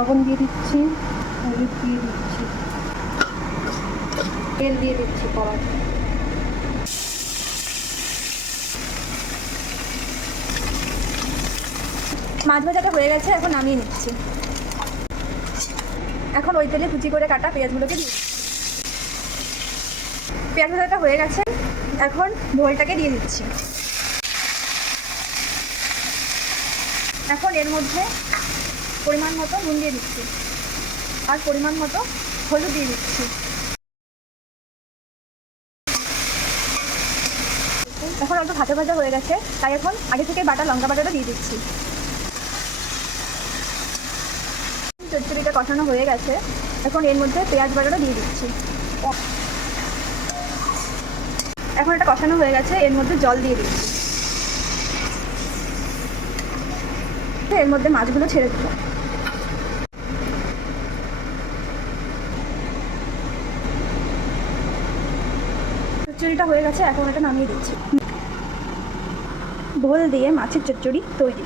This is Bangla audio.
লবণ দিয়ে দিচ্ছি, হলুদ দিয়ে দিচ্ছি, তেল দিয়ে দিচ্ছি কড়াইতে। মাছ ভাজাটা হয়ে গেছে, এখন নামিয়ে নিচ্ছি। এখন ওই তেলে কুচি করে কাটা পেঁয়াজগুলোকে দিই। পেঁয়াজ ভাজাটা হয়ে গেছে, এখন ঝোলটাকে দিয়ে দিচ্ছি। এখন এর মধ্যে পরিমাণ মতো নুন দিয়ে দিচ্ছি আর পরিমাণ মতো হলুদ দিয়ে দিচ্ছি। এখন একটু ভাজা ভাজা হয়ে গেছে, তাই এখন আগে থেকে বাটা লঙ্কা বাটাটা দিয়ে দিচ্ছি। চচ্চড়িটা কষানো হয়ে গেছে, এখন এর মধ্যে পেঁয়াজ বাটাটা দিয়ে দিচ্ছি। এখন এটা কষানো হয়ে গেছে, এর মধ্যে জল দিয়ে দিচ্ছি। এর মধ্যে মাছগুলো ছেড়ে দেবো। চচ্চড়িটা হয়ে গেছে, এখন এটা নামিয়ে দিচ্ছি। ভোল দিয়ে মাছের চচ্চড়ি তৈরি।